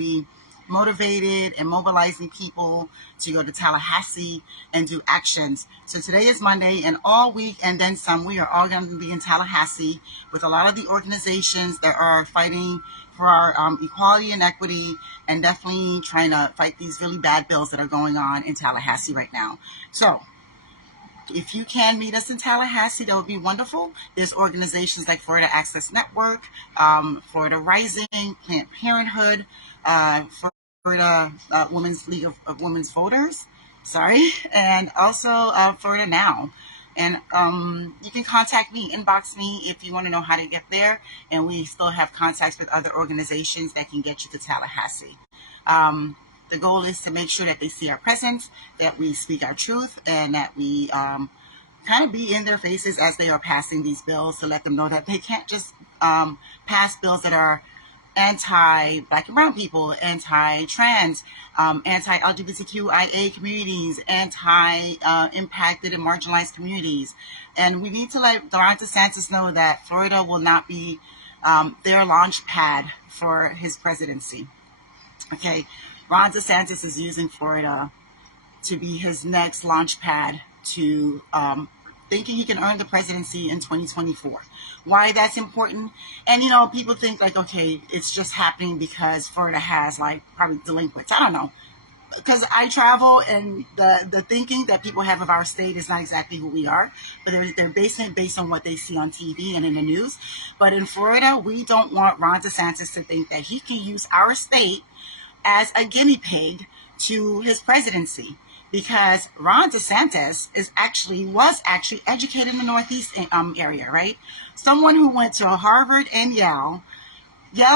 be motivated and mobilizing people to go to Tallahassee and do actions. So today is Monday, and all week and then some, we are all going to be in Tallahassee with a lot of the organizations that are fighting for our equality and equity, and definitely trying to fight these really bad bills that are going on in Tallahassee right now. So if you can meet us in Tallahassee, that would be wonderful. There's organizations like Florida Access Network, Florida Rising, Planned Parenthood, Florida Women's League of Women's Voters, and also Florida Now. And you can contact me, inbox me if you want to know how to get there. And we still have contacts with other organizations that can get you to Tallahassee. The goal is to make sure that they see our presence, that we speak our truth, and that we kind of be in their faces as they are passing these bills, to let them know that they can't just pass bills that are anti-Black and brown people, anti-trans, anti-LGBTQIA communities, anti-impacted and marginalized communities. And we need to let DeSantis know that Florida will not be their launch pad for his presidency. Okay, Ron DeSantis is using Florida to be his next launch pad to thinking he can earn the presidency in 2024. Why that's important? And, people think like, okay, it's just happening because Florida has like probably delinquents. I don't know. Because I travel, and the thinking that people have of our state is not exactly who we are, but they're basing it based on what they see on TV and in the news. But in Florida, we don't want Ron DeSantis to think that he can use our state as a guinea pig to his presidency, because Ron DeSantis was actually educated in the Northeast area, right? Someone who went to Harvard and Yale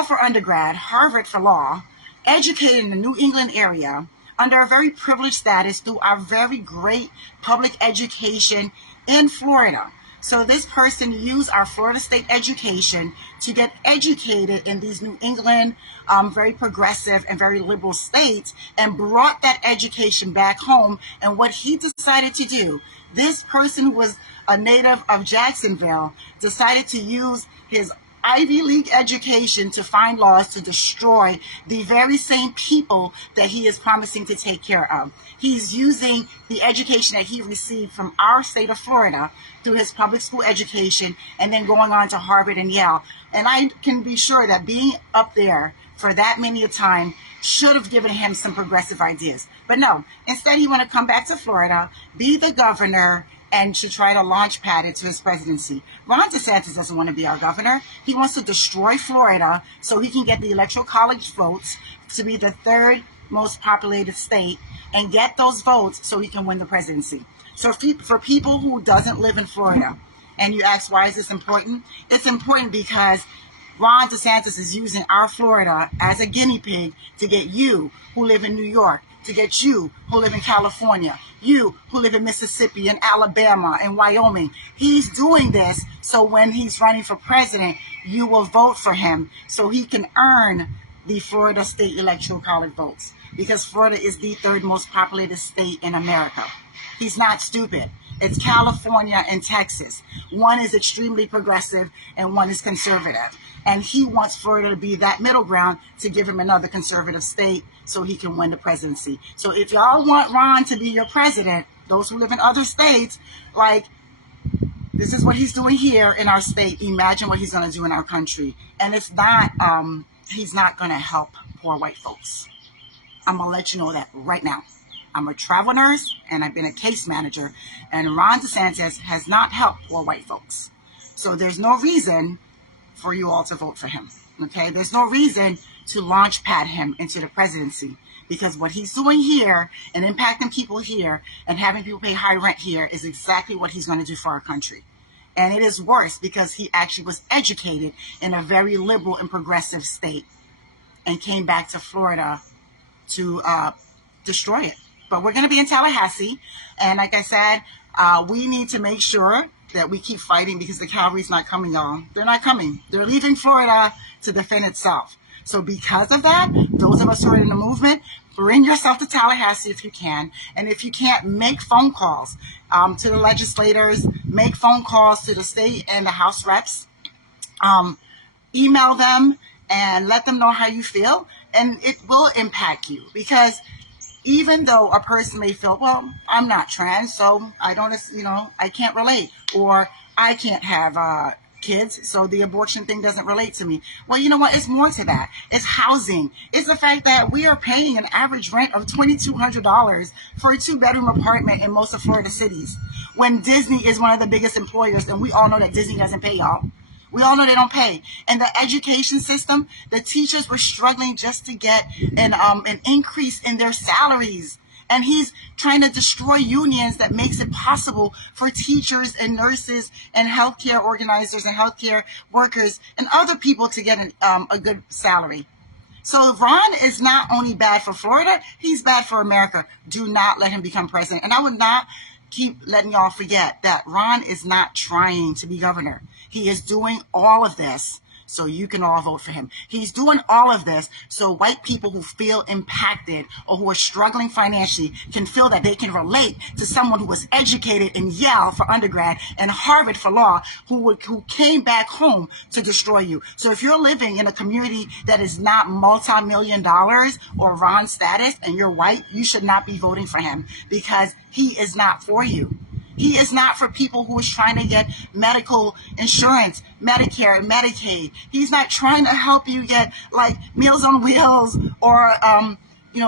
for undergrad, Harvard for law, educated in the New England area under a very privileged status through our very great public education in Florida. So this person used our Florida state education to get educated in these New England, very progressive and very liberal states, and brought that education back home. And what he decided to do, this person who was a native of Jacksonville, decided to use his Ivy League education to find laws to destroy the very same people that he is promising to take care of. He's using the education that he received from our state of Florida through his public school education, and then going on to Harvard and Yale. And I can be sure that being up there for that many a time should have given him some progressive ideas. But no, instead he want to come back to Florida, be the governor, and to try to launch pad it to his presidency. Ron DeSantis doesn't want to be our governor. He wants to destroy Florida so he can get the electoral college votes to be the third most populated state, and get those votes so he can win the presidency. So for people who doesn't live in Florida, and you ask, why is this important? It's important because Ron DeSantis is using our Florida as a guinea pig to get you who live in New York, to get you who live in California, you who live in Mississippi and Alabama and Wyoming. He's doing this so when he's running for president, you will vote for him so he can earn the Florida State Electoral College votes, because Florida is the third most populated state in America. He's not stupid. It's California and Texas. One is extremely progressive and one is conservative. And he wants Florida to be that middle ground to give him another conservative state so he can win the presidency. So if y'all want Ron to be your president, those who live in other states, like, this is what he's doing here in our state. Imagine what he's going to do in our country. And it's not, he's not going to help poor white folks. I'm going to let you know that right now. I'm a travel nurse and I've been a case manager, and Ron DeSantis has not helped poor white folks. So there's no reason for you all to vote for him. Okay, there's no reason to launch pad him into the presidency, because what he's doing here and impacting people here and having people pay high rent here is exactly what he's going to do for our country. And it is worse because he actually was educated in a very liberal and progressive state and came back to Florida to destroy it. But we're going to be in Tallahassee, and like I said, we need to make sure that we keep fighting, because the cavalry's not coming, y'all. They're not coming. They're leaving Florida to defend itself. So because of that, those of us who are in the movement, bring yourself to Tallahassee if you can. And if you can't, make phone calls to the legislators, make phone calls to the state and the House reps, email them and let them know how you feel. and it will impact you, because even though a person may feel, well, I'm not trans, so I don't, I can't relate, or I can't have kids, so the abortion thing doesn't relate to me. Well, you know what? It's more to that. It's housing. It's the fact that we are paying an average rent of $2,200 for a 2-bedroom apartment in most of Florida cities, when Disney is one of the biggest employers, and we all know that Disney doesn't pay y'all. We all know they don't pay. And the education system, the teachers were struggling just to get an increase in their salaries. And he's trying to destroy unions that makes it possible for teachers and nurses and healthcare organizers and healthcare workers and other people to get a good salary. So Ron is not only bad for Florida, he's bad for America. Do not let him become president. And I would not keep letting y'all forget that Ron is not trying to be governor. He is doing all of this so you can all vote for him. He's doing all of this so white people who feel impacted or who are struggling financially can feel that they can relate to someone who was educated in Yale for undergrad and Harvard for law, who came back home to destroy you. So if you're living in a community that is not multi-million dollars or Ron status and you're white, you should not be voting for him, because he is not for you. He is not for people who is trying to get medical insurance, Medicare, Medicaid. He's not trying to help you get like Meals on Wheels or,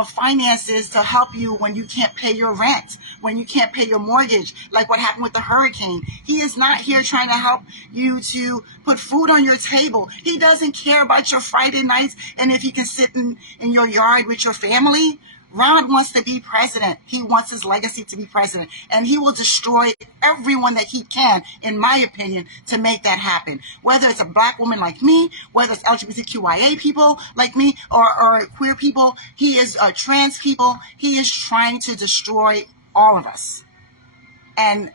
finances to help you when you can't pay your rent, when you can't pay your mortgage, like what happened with the hurricane. He is not here trying to help you to put food on your table. He doesn't care about your Friday nights and if you can sit in your yard with your family. Ron wants to be president. He wants his legacy to be president, and he will destroy everyone that he can, in my opinion, to make that happen. Whether it's a black woman like me, whether it's LGBTQIA people like me, or queer people, he is trans people. He is trying to destroy all of us. And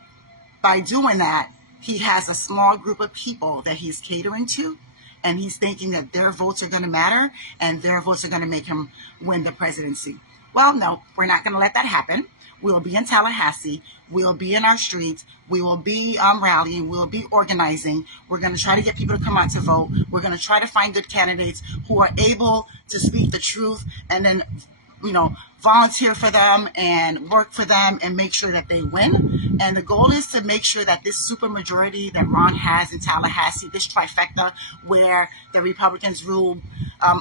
by doing that, he has a small group of people that he's catering to, and he's thinking that their votes are going to matter and their votes are going to make him win the presidency. Well, no, we're not going to let that happen. We'll be in Tallahassee. We'll be in our streets. We will be rallying. We'll be organizing. We're going to try to get people to come out to vote. We're going to try to find good candidates who are able to speak the truth and then, volunteer for them and work for them and make sure that they win. And the goal is to make sure that this supermajority that Ron has in Tallahassee, this trifecta where the Republicans rule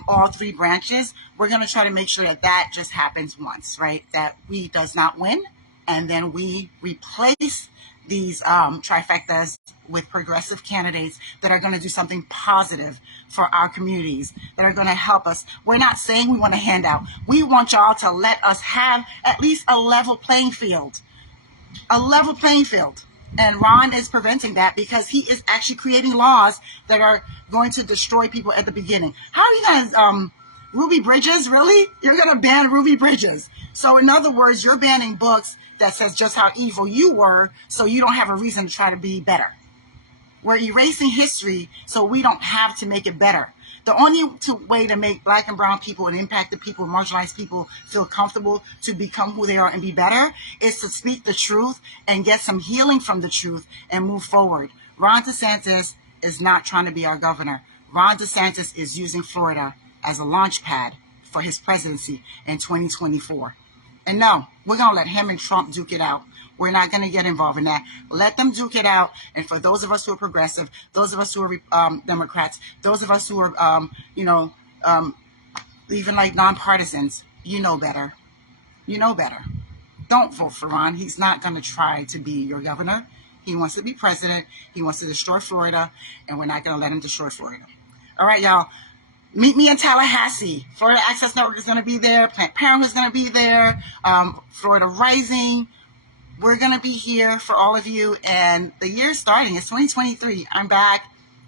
all 3 branches, we're going to try to make sure that that just happens once, right? That we does not win, and then we replace these trifectas with progressive candidates that are going to do something positive for our communities, that are going to help us. We're not saying we want a handout. We want y'all to let us have at least a level playing field. A level playing field. And Ron is preventing that because he is actually creating laws that are going to destroy people at the beginning. How are you guys, Ruby Bridges, really? You're going to ban Ruby Bridges. So in other words, you're banning books that says just how evil you were, so you don't have a reason to try to be better. We're erasing history so we don't have to make it better. The only way to make black and brown people and impacted people, marginalized people feel comfortable to become who they are and be better is to speak the truth and get some healing from the truth and move forward. Ron DeSantis is not trying to be our governor. Ron DeSantis is using Florida as a launch pad for his presidency in 2024. And no, we're going to let him and Trump duke it out. We're not going to get involved in that. Let them duke it out. And for those of us who are progressive, those of us who are Democrats, those of us who are, even like nonpartisans, you know better. You know better. Don't vote for Ron. He's not going to try to be your governor. He wants to be president. He wants to destroy Florida, and we're not going to let him destroy Florida. All right, y'all. Meet me in Tallahassee. Florida Access Network is going to be there. Planned Parenthood is going to be there. Florida Rising. We're going to be here for all of you. And the year's starting. It's 2023. I'm back.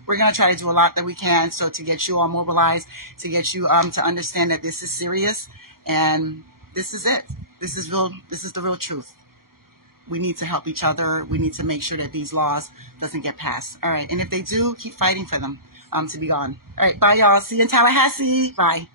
We're going to try to do a lot that we can so to get you all mobilized, to get you to understand that this is serious. And this is it. This is real. This is the real truth. We need to help each other. We need to make sure that these laws doesn't get passed. All right. And if they do, keep fighting for them to be gone. All right. Bye, y'all. See you in Tallahassee. Bye.